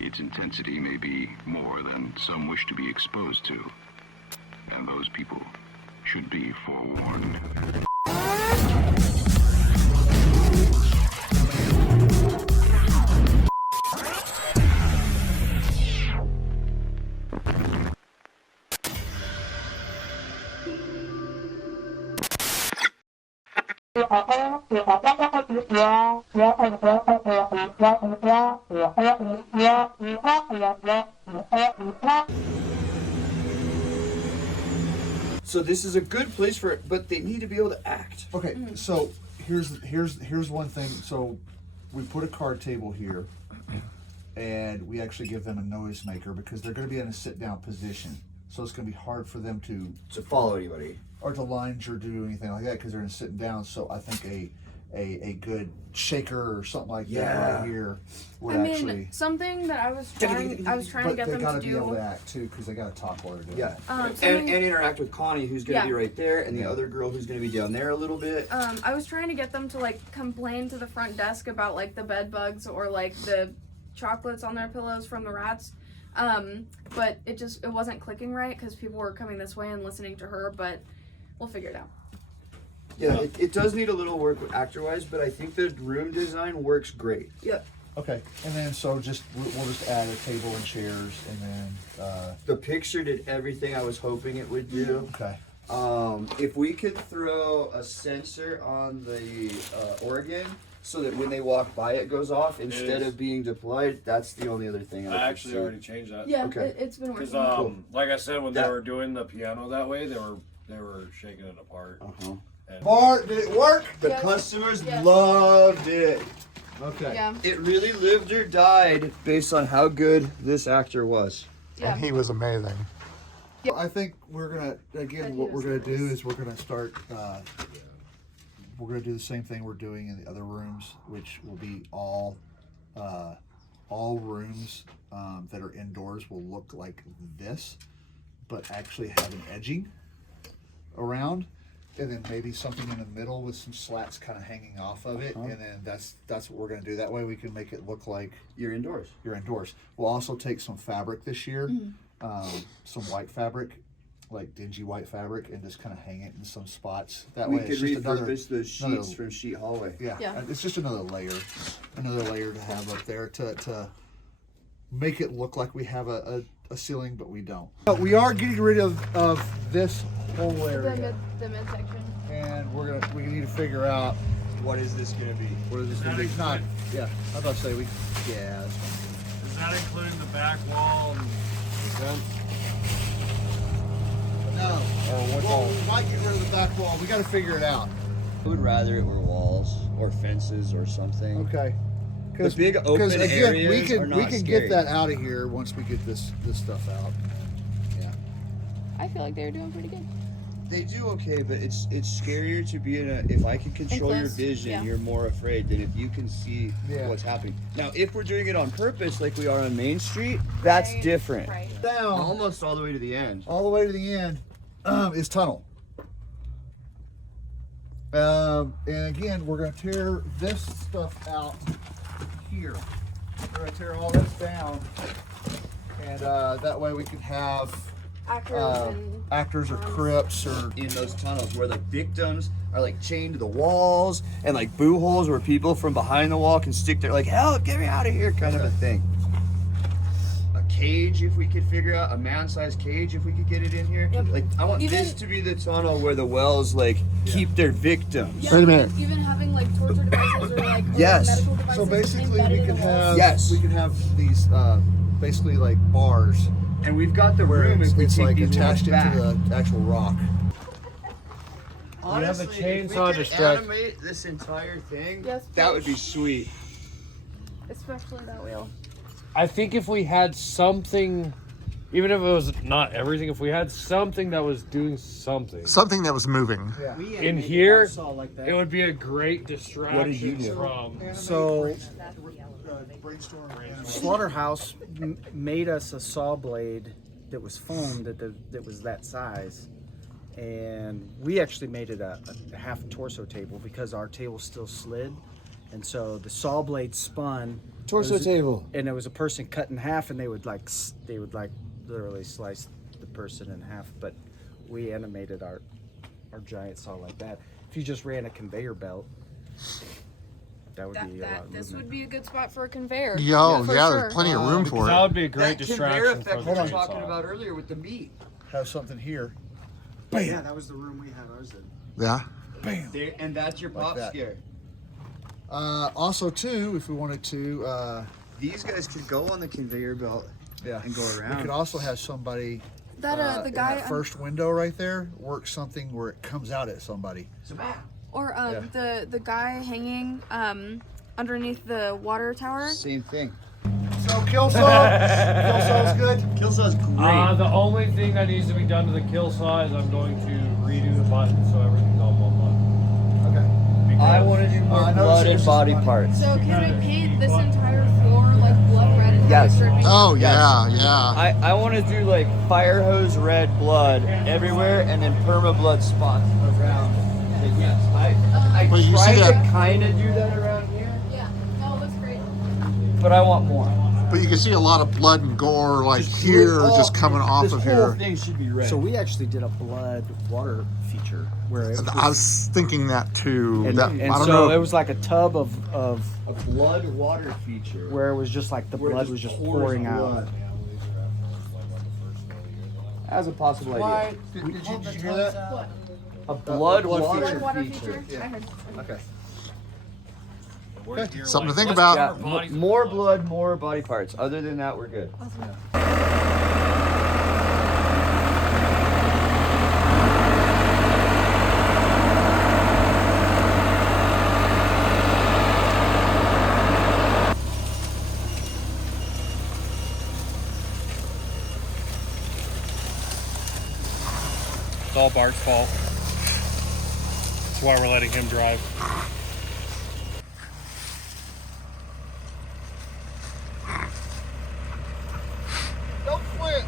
Its intensity may be more than some wish to be exposed to, and those people should be forewarned. So this is a good place for it, but they need to be able to act. Okay, so here's one thing. So we put a card table here, and we actually give them a noise maker because they're going to be in a sit down position. So it's going to be hard for them to follow anybody or to lunge or do anything like that because they're in sitting down. So I think a good shaker or something like that right here would actually. Something that I was trying to get them to do. But they got to be able to act too because they got to talk while they're doing it. And interact with Connie, who's going to be right there, and the other girl who's going to be down there a little bit. I was trying to get them to like complain to the front desk about like the bed bugs or like the chocolates on their pillows from the rats. But it wasn't clicking right because people were coming this way and listening to her, but we'll figure it out. Yeah, it does need a little work actor-wise, but I think the room design works great. Yep. Okay, and then so we'll just add a table and chairs, and then the picture did everything I was hoping it would do. Okay. If we could throw a sensor on the organ so that when they walk by it goes off instead of being deployed, that's the only other thing. I actually already changed that. Yeah, okay. It's been working. Because like I said, when they were doing the piano that way, they were shaking it apart. Bart, did it work? The customers loved it. Okay. Yeah. It really lived or died based on how good this actor was. Yeah. And he was amazing. I think we're gonna what we're gonna do is we're gonna start. We're gonna do the same thing we're doing in the other rooms, which will be all rooms that are indoors will look like this, but actually have an edging around, and then maybe something in the middle with some slats kind of hanging off of it, and then that's what we're gonna do. That way we can make it look like You're indoors. you're indoors. We'll also take some fabric this year, some white fabric, like dingy white fabric, and just kind of hang it in some spots. That We way could it's just repurpose those sheets from Sheet Hallway. yeah, it's just another layer to have up there to make it look like we have a ceiling, but we don't. But we are getting rid of this whole area, The midsection. and we need to figure out What is this going to be? what is this going to be. Not, yeah, I was about to say that's fine. Does that include the back wall and the vent? No. Well, we might get rid of the back wall. We got to figure it out. I would rather it were walls or fences or something. Okay. The big open areas are not we can scary. get that out of here once we get this stuff out. Yeah. I feel like they were doing pretty good. They do okay, but it's scarier to be in a. If I can control your Enclosed, vision, yeah. you're more afraid than if you can see what's happening. Now, if we're doing it on purpose, like we are on Main Street, that's different. Right. Down Almost all the way to the end. all the way to the end is tunnel. And again, we're going to tear this stuff out here. We're going to tear all this down, and that way we can have actors or crypts or In those tunnels where the victims are like chained to the walls and like boo holes where people from behind the wall can stick their like help, get me out of here kind of a thing. A cage if we could figure out a man-sized cage if we could get it in here. Yep. Like I want this to be the tunnel where the wells like keep their victims. Yeah, Wait a minute. Even having like torture devices or like Yes. medical devices. so basically embedded we in can the walls. have Yes. these basically like bars And we've got the where room if we it's take like these attached walls back. into the actual rock. Honestly, We have a chainsaw if we could distract- animate this entire thing, Yes, that would please. be sweet. Especially that wheel. I think if we had something, even if it was not everything, if we had something that was doing something Something that was moving. Yeah. in here, it would be a great distraction What did you do? from. So Brainstorm. Slaughterhouse made us a saw blade that was foamed that was that size, and we actually made it a half torso table because our table still slid, and so the saw blade spun Torso table. And there was a person cut in half, and they would like literally slice the person in half. But we animated our giant saw like that. If you just ran a conveyor belt, that would be a lot of This movement. would be a good spot for a conveyor. Yeah, for yeah, sure. there's plenty of room for That it. would be a great That conveyor distraction effect for we the were talking chainsaw. about earlier with the meat. Have something here. Yeah, that was the room we had ours in. Yeah. Bam. There, and that's your pop that. scare. Also, too, if we wanted to, These guys could go on the conveyor belt yeah, and go we around. could also have somebody That the in guy that first window right there work something where it comes out at somebody. or Yeah. the guy hanging underneath the water tower. Same thing. So kill saw, kill saw's good. Kill saw's great. The only thing that needs to be done to the kill saw is I'm going to redo the button so everything's on one button. Okay. I want to do more I noticed blood there's and body just one. parts. So can we paint this entire floor like blood red and have Yes. it dripping? Oh yeah, yeah. I want to do like fire hose red blood everywhere and then perma blood spots around. But yes, I Well, you tried see to that- kind of do that around here, Yeah. No, that's great. but I want more. But you can see a lot of blood and gore like here, just coming off this of whole here. thing should be red. So we actually did a blood water feature where it was, I was thinking that too. and, That, and I don't so know. it was like a tub of a blood water feature. where it was just like the Where it blood was just pours pouring out. blood. As a possible idea. Did you hear that? What? A blood blood water Blood water feature. feature? I heard. Okay. Something to think let's about. cover Yeah, our bodies with more blood, more body parts. Other than that, we're good. It's all Bart's fault. That's why we're letting him drive. Don't flinch.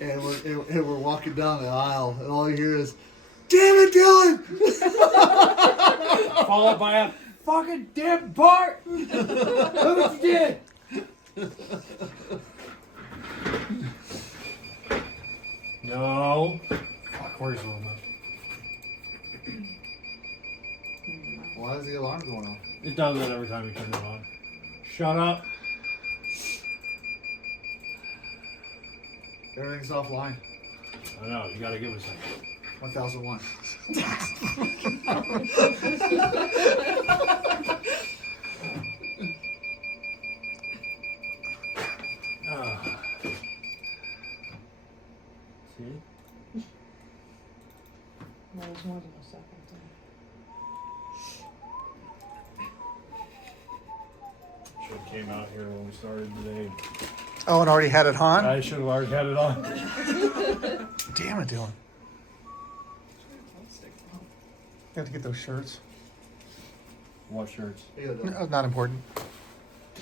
And we're walking down the aisle, and all you hear is, "Damn it, Dylan!" Followed by a fucking damn Bart! Look what you did! No. Fuck, where's the remote? Why is the alarm going off? It does that every time you turn it on. Shut up. Everything's offline. I know, you gotta give it a second. 1001. See? was more than a second thing. Should have came out here when we started today. Oh, and already had it on? I should have already had it on. Damn it, Dylan. You have to get those shirts. What shirts? No, not important.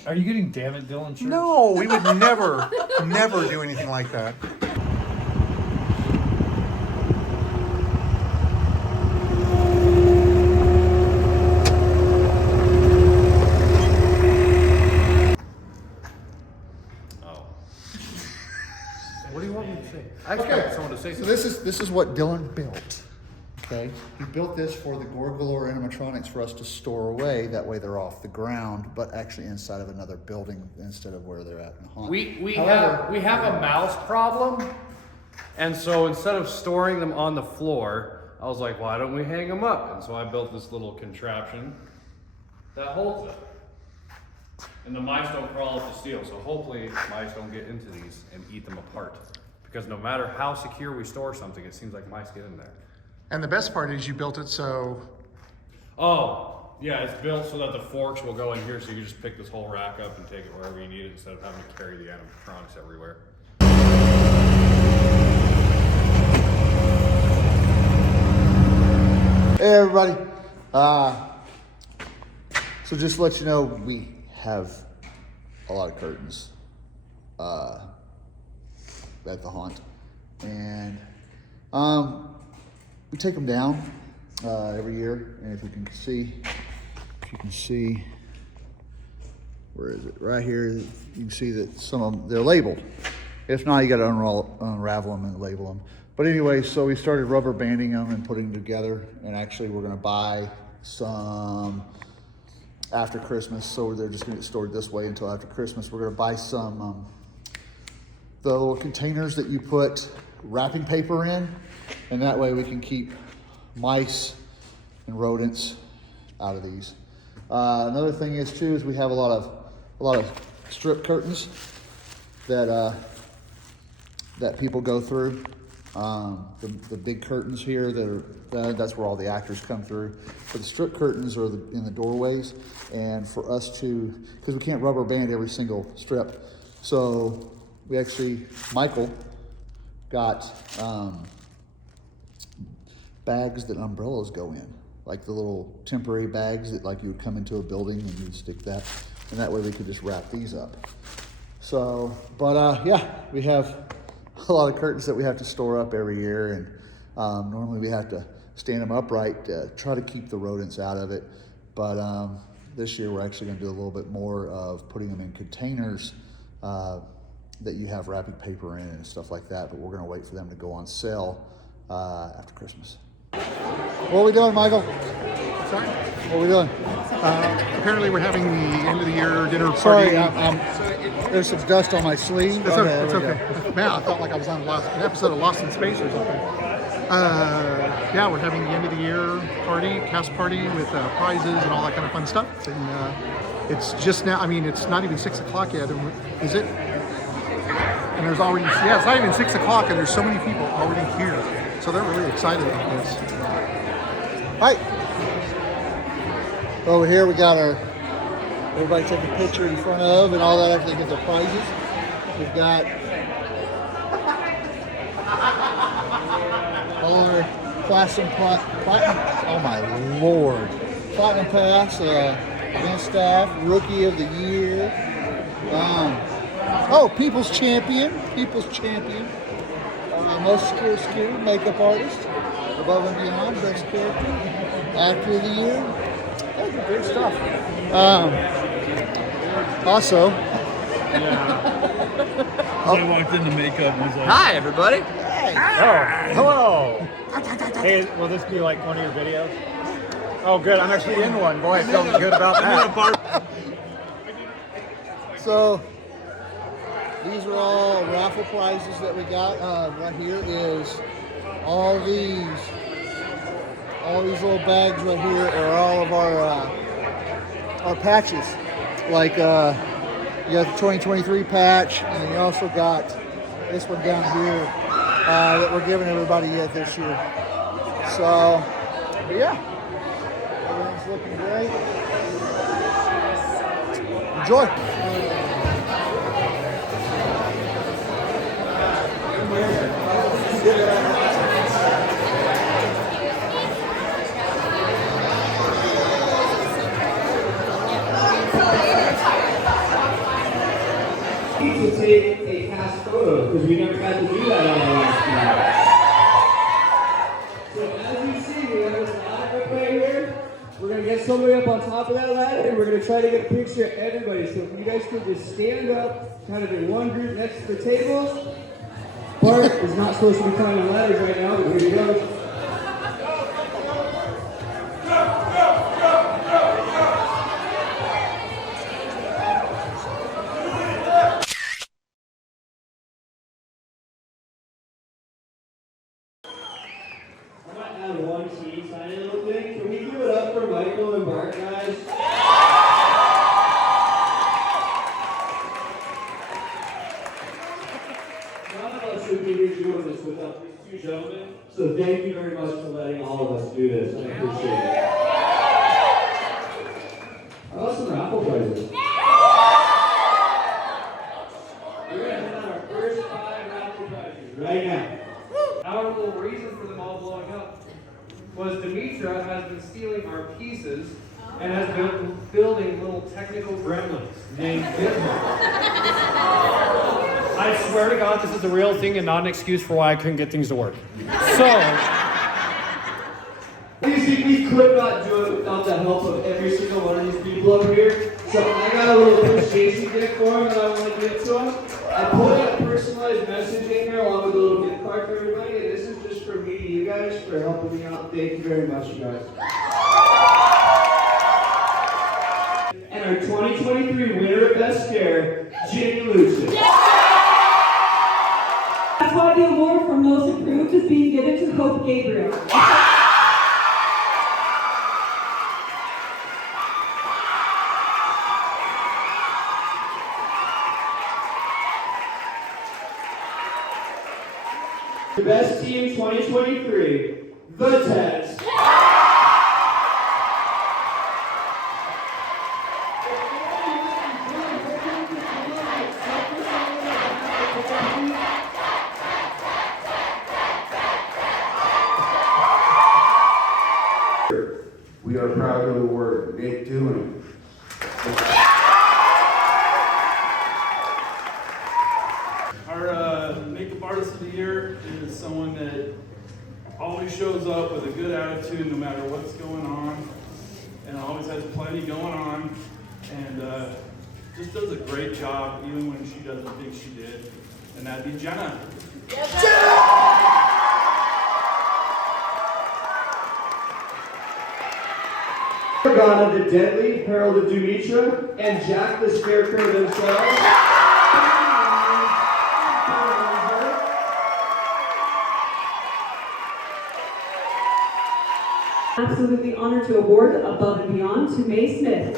Are you getting Damn It Dylan shirts? No, we would never, never do anything like that. What do you want me to say? I expect someone to say So something. this is what Dylan built. Okay, he built this for the Gore Galore animatronics for us to store away. That way they're off the ground, but actually inside of another building instead of where they're at in the haunt. We However, have a mouse problem, and so instead of storing them on the floor, I was like, why don't we hang them up? And so I built this little contraption that holds them. And the mice don't crawl up the steel, so hopefully mice don't get into these and eat them apart. Because no matter how secure we store something, it seems like mice get in there. And the best part is you built it so Oh, yeah, it's built so that the forks will go in here, so you can just pick this whole rack up and take it wherever you need it instead of having to carry the animatronics everywhere. Hey everybody. So just to let you know, we have a lot of curtains at the haunt, and we take them down every year. And if you can see, where is it? Right here. You can see that some of them, they're labeled. If not, you got to unravel them and label them. But anyway, so we started rubber banding them and putting them together. And actually, we're going to buy some after Christmas. So they're just going to get stored this way until after Christmas. We're going to buy some the little containers that you put wrapping paper in, and that way we can keep mice and rodents out of these. Another thing is too is we have a lot of strip curtains that people go through. The big curtains here that's where all the actors come through. But the strip curtains are in the doorways, and for us to, because we can't rubber band every single strip, so we actually, Michael got bags that umbrellas go in, like the little temporary bags that like you would come into a building and you'd stick that, and that way we could just wrap these up. So, but yeah, we have a lot of curtains that we have to store up every year, and normally we have to stand them upright to try to keep the rodents out of it. But this year we're actually going to do a little bit more of putting them in containers that you have wrapping paper in and stuff like that. But we're going to wait for them to go on sale after Christmas. What are we doing, Michael? sorry. What are we doing? Apparently we're having the end of the year dinner party. Sorry, there's some dust on my sleeve. That's okay. It's okay. Man, I felt like I was on an episode of Lost in Space or something. Yeah, we're having the end of the year party, cast party with prizes and all that kind of fun stuff. And it's just now. I mean, it's not even 6 o'clock yet, is it? And there's already, yeah, it's not even 6 o'clock, and there's so many people already here. So they're really excited about this. Hi. Over here we got everybody taking a picture in front of and all that after they get their prizes. We've got all our platinum, oh my lord, platinum pass, event staff, rookie of the year. People's champion, most skilled makeup artist, above and beyond, best character, actor of the year. That's great stuff. Also, I walked into makeup and was like, hi, everybody. hey, Hello. Hey, will this be like one of your videos? Oh, good. I'm actually in one. Boy, I felt good about that. so these are all raffle prizes that we got. Right here is all these little bags right here are all of our patches. Like you got the 2023 patch, and you also got this one down here that we're giving everybody this year. So, but yeah, everything's looking great. Enjoy. To take a cast photo because we never got to do that on our last night. So as you see, we have this ladder up right here. We're gonna get somebody up on top of that ladder and we're gonna try to get a picture of everybody. So if you guys could just stand up kind of in one group next to the tables. Bart is not supposed to be climbing ladders right now, but here he goes. I might add one team tiny little thing. Can we give it up for Michael and Bart, guys? None of us would be here doing this without these two gentlemen. So thank you very much for letting all of us do this. I appreciate it. How about some raffle prizes? We're gonna hit on our first 5 raffle prizes right now. Our little reason for them all blowing up was Demetra has been stealing our pieces and has been building little technical gremlins named Gizmo. I swear to God, this is the real thing and not an excuse for why I couldn't get things to work. So, obviously, we could not do it without the help of every single one of these people over here. So I got a little appreciation gift for them that I want to give to them. I put a personalized message in here along with a little gift card for everybody. And this is just for me to you guys for helping me out. Thank you very much, you guys. And our 2023 winner of Best Scare, Jenny Lucas. That's why the award for Most Improved is being given to Hope Gabriel. The Best Team 2023, the Teds. We are proud of the award Nick Doohan. Our makeup artist of the year is someone that always shows up with a good attitude no matter what's going on, and always has plenty going on, and just does a great job even when she doesn't think she did, and that'd be Jenna. God of the Deadly, Herald of Demetra, and Jack the Scarecrow themselves. Absolutely honored to award Above and Beyond to Mae Smith.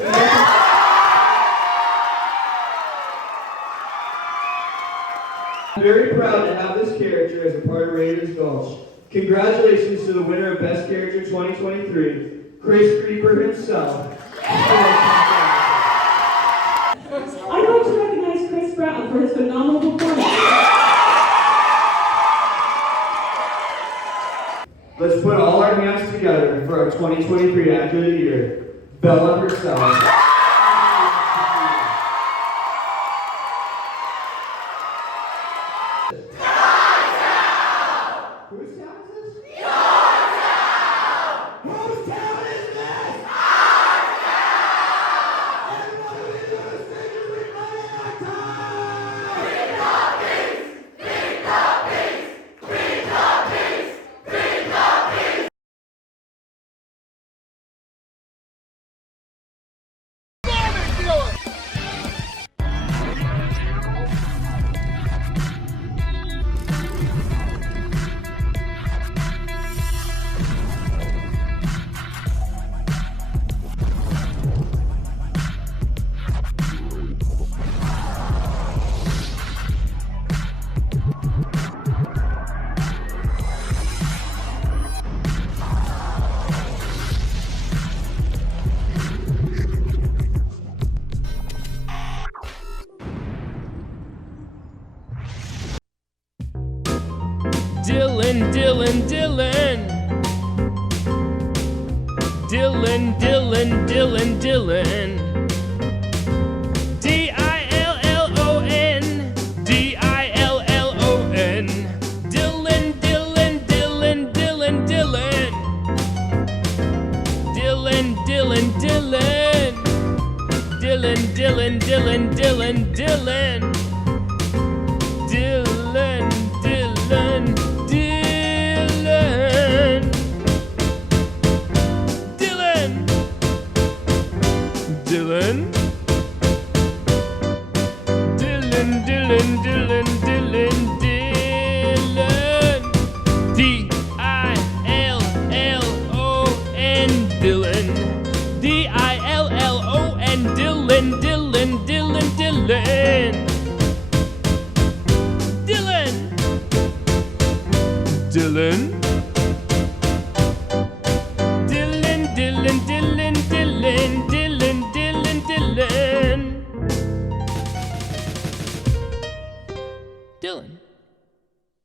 I'm very proud to have this character as a part of Raiders Gulch. Congratulations to the winner of Best Character 2023, Chris Creeper himself. I'd like to recognize Chris Brown for his phenomenal performance. Let's put all our hands together for our 2023 Actor of the Year, Bella herself. Dylan, Dylan, Dylan. Dylan, Dylan, Dylan, Dylan. D-I-L-L-O-N. D-I-L-L-O-N. Dylan, Dylan, Dylan, Dylan, Dylan. Dylan, Dylan, Dylan. Dylan, Dylan, Dylan, Dylan, Dylan. Dylan, Dylan, Dylan. Dylan. Dylan. Dylan, Dylan, Dylan, Dylan, Dylan. D-I-L-L-O-N, Dylan. D-I-L-L-O-N, Dylan, Dylan, Dylan, Dylan. Dylan. Dylan.